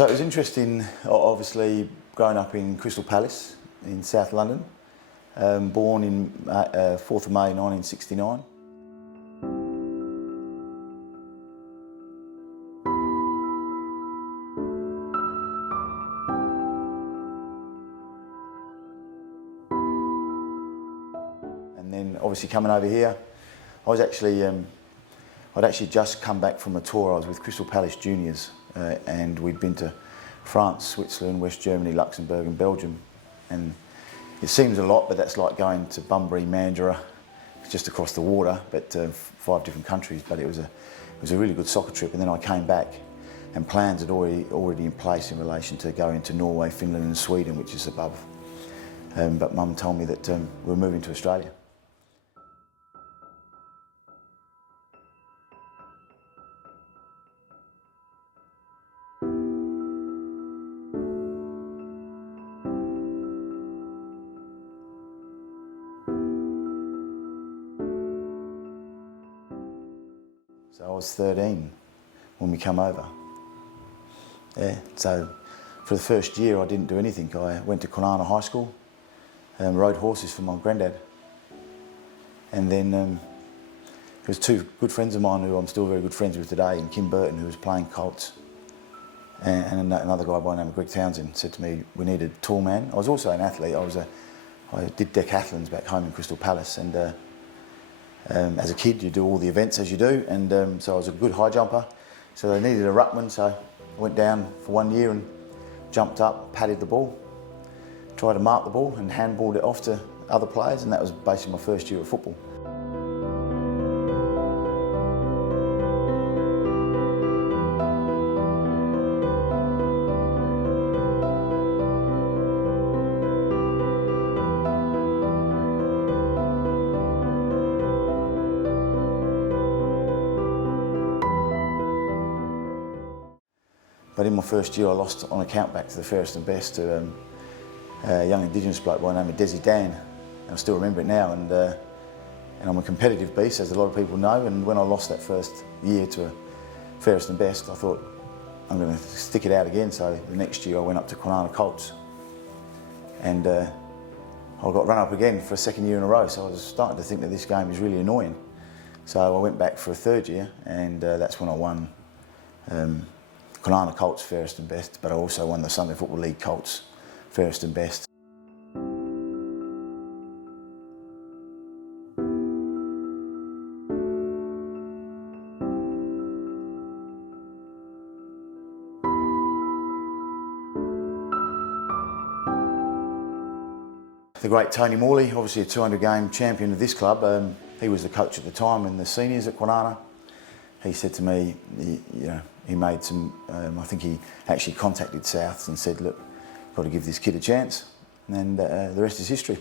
So it was interesting, obviously, growing up in Crystal Palace in South London, born in 4th of May 1969. And then obviously coming over here, I was actually, I'd actually just come back from a tour. I was with Crystal Palace Juniors and we'd been to France, Switzerland, West Germany, Luxembourg and Belgium. And it seems a lot, but that's like going to Bunbury, Mandurah, just across the water, but 5 different countries. But it was a really good soccer trip. And then I came back and plans had already in place in relation to going to Norway, Finland and Sweden, which is above. But Mum told me that we're moving to Australia. So I was 13 when we come over. Yeah, so for the first year I didn't do anything. I went to Kwinana High School, rode horses for my granddad. And then there was 2 good friends of mine who I'm still very good friends with today, and Kim Burton, who was playing Colts. And another guy by the name of Greg Townsend said to me, we needed a tall man. I was also an athlete. I did decathlons back home in Crystal Palace, and as a kid, you do all the events as you do, and so I was a good high jumper. So they needed a ruckman, so I went down for 1 year and jumped up, patted the ball, tried to mark the ball and handballed it off to other players, and that was basically my first year of football. But in my first year I lost on account back to the fairest and best to a young Indigenous bloke by the name of Desi Dan. And I still remember it now, and I'm a competitive beast, as a lot of people know, and when I lost that first year to a fairest and best, I thought I'm going to stick it out again. So the next year I went up to Kwinana Colts and I got run up again for a 2nd year in a row, so I was starting to think that this game is really annoying. So I went back for a 3rd year, and that's when I won Kwinana Colts fairest and best, but I also won the Sunday Football League Colts fairest and best. The great Tony Morley, obviously a 200-game champion of this club, he was the coach at the time in the seniors at Kwinana. He said to me, he made some, I think he actually contacted Souths and said, look, got to give this kid a chance, and the rest is history.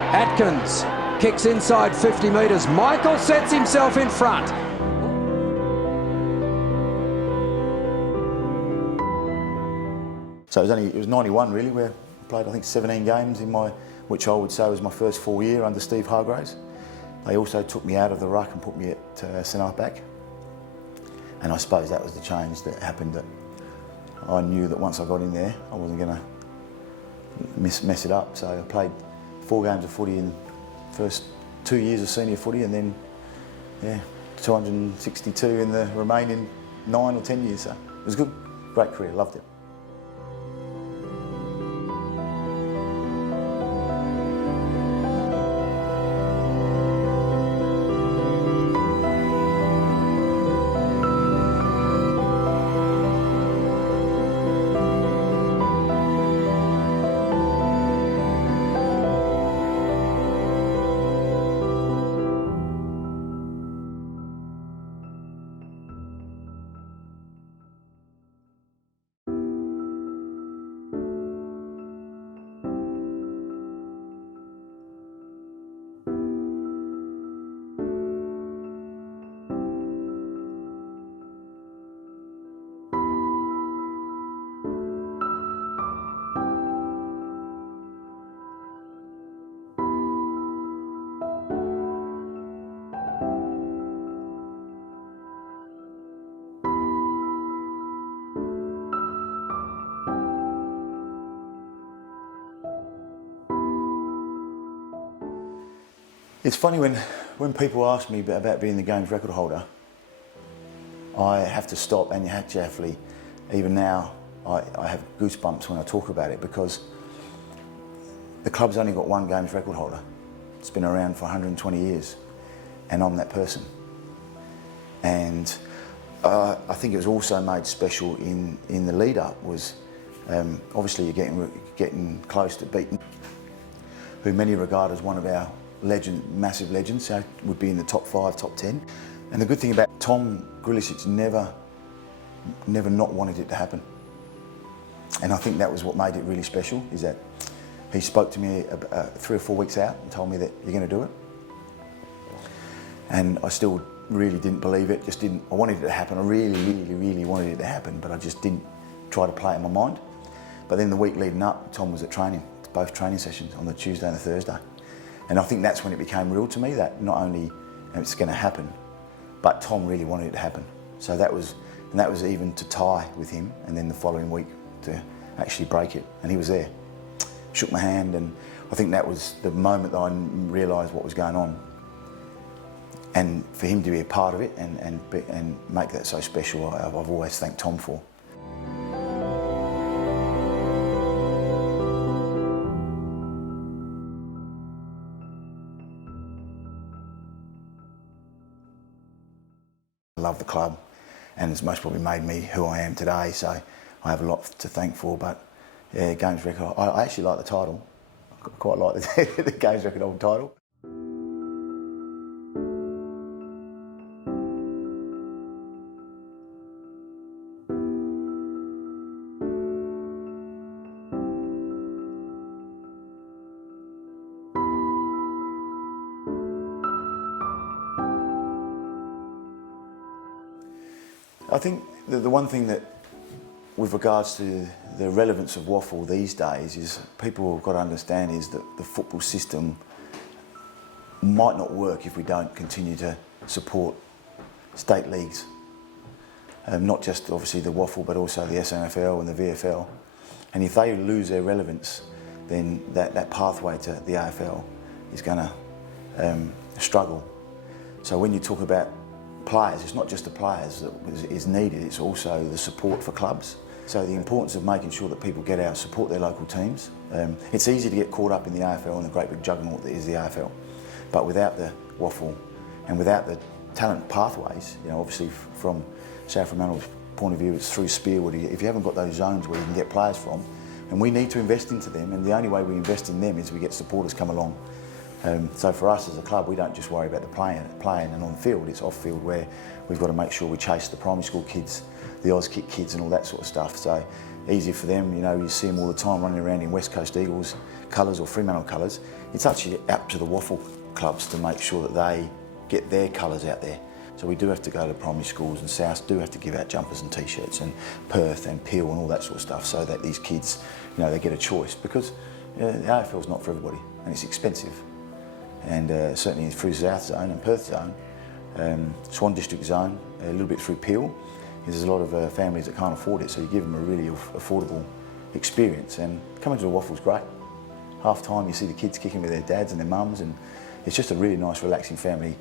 Atkins kicks inside 50 metres. Michael sets himself in front. So it was 91 really, where I played I think 17 games in which I would say was my first full year under Steve Hargraves. They also took me out of the ruck and put me at centre back. And I suppose that was the change that happened, that I knew that once I got in there I wasn't going to mess it up. So I played 4 games of footy in first 2 years of senior footy, and then 262 in the remaining 9 or 10 years. So it was a good, great career, loved it. It's funny when people ask me about being the game's record holder, I have to stop and actually, even now, I have goosebumps when I talk about it, because the club's only got one game's record holder. It's been around for 120 years, and I'm that person. And I think it was also made special in the lead up was, obviously you're getting close to beating, who many regard as one of our massive legends, so would be in the top 5, top 10. And the good thing about Tom Grljusich never not wanted it to happen. And I think that was what made it really special, is that he spoke to me 3 or 4 weeks out and told me that you're going to do it. And I still really didn't believe it, I wanted it to happen. I really wanted it to happen, but I just didn't try to play it in my mind. But then the week leading up, Tom was at training, both training sessions on the Tuesday and the Thursday. And I think that's when it became real to me, that not only it's going to happen, but Tom really wanted it to happen. So that was even to tie with him, and then the following week to actually break it. And he was there, shook my hand, and I think that was the moment that I realised what was going on. And for him to be a part of it and make that so special, I've always thanked Tom for. I love the club, and it's most probably made me who I am today, so I have a lot to thank for. But yeah, games record, I actually like the title. I quite like the games record old title. I think the one thing that, with regards to the relevance of WAFL these days, is people have got to understand is that the football system might not work if we don't continue to support state leagues. Not just obviously the WAFL, but also the SNFL and the VFL. And if they lose their relevance, then that pathway to the AFL is going to struggle. So when you talk about players, it's not just the players that is needed, it's also the support for clubs. So the importance of making sure that people get out, support their local teams. It's easy to get caught up in the AFL and the great big juggernaut that is the AFL, but without the WAFL and without the talent pathways, you know, obviously from South Fremantle's point of view, it's through Spearwood. If you haven't got those zones where you can get players from, and we need to invest into them, and the only way we invest in them is we get supporters come along. So for us as a club, we don't just worry about the playing and on field, it's off field where we've got to make sure we chase the primary school kids, the Auskick kids and all that sort of stuff. So easy for them, you know, you see them all the time running around in West Coast Eagles colours or Fremantle colours. It's actually up to the WAFL clubs to make sure that they get their colours out there. So we do have to go to primary schools, and South do have to give out jumpers and T-shirts, and Perth and Peel and all that sort of stuff, so that these kids, you know, they get a choice, because the AFL is not for everybody and it's expensive. And certainly through South Zone and Perth Zone, Swan District Zone, a little bit through Peel, there's a lot of families that can't afford it, so you give them a really affordable experience. And coming to the WAFL's great. Half time you see the kids kicking with their dads and their mums, and it's just a really nice, relaxing family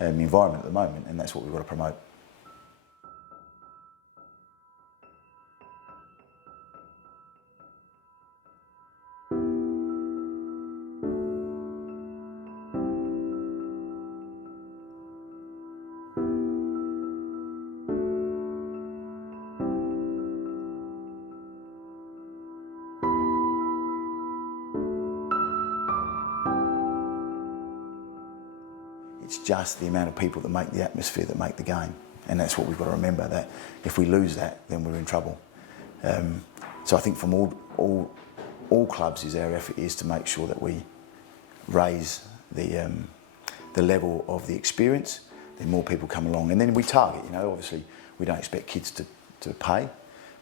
environment at the moment, and that's what we've got to promote. It's just the amount of people that make the atmosphere, that make the game. And that's what we've got to remember, that if we lose that, then we're in trouble. So I think from all clubs, our effort is to make sure that we raise the level of the experience, then more people come along. And then we target, you know, obviously we don't expect kids to pay,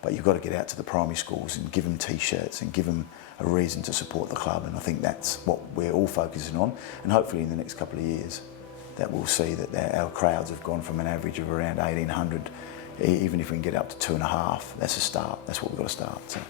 but you've got to get out to the primary schools and give them T-shirts and give them a reason to support the club. And I think that's what we're all focusing on. And hopefully in the next couple of years, that we'll see that our crowds have gone from an average of around 1,800, even if we can get up to 2.5, that's a start. That's what we've got to start. So.